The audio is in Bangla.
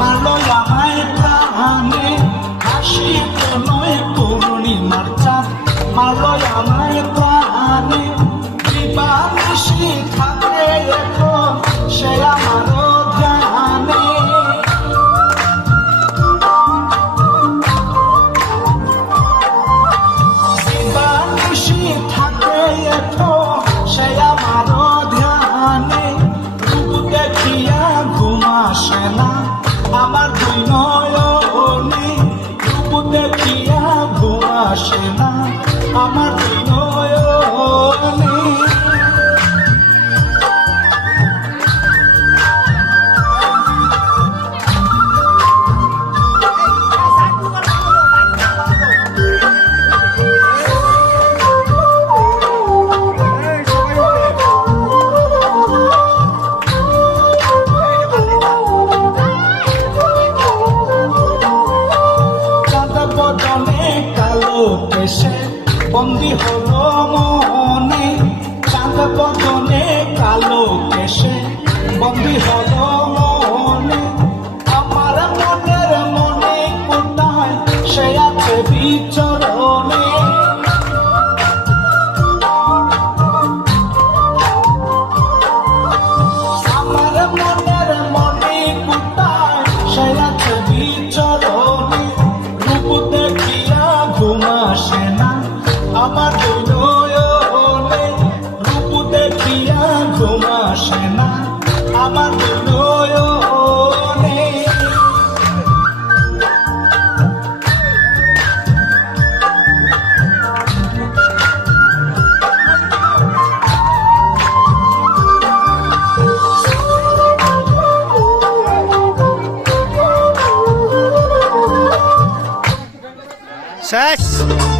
মালয় আমায় প্রাণে আসিতে নয় পূর্ণিমার চাঁদ মালয় আমায় প্রাণে বদনে কালো কেশে বন্দি হলো মনে। চাঁদ বদনে কালো কেশে বন্দি হলো শেষ।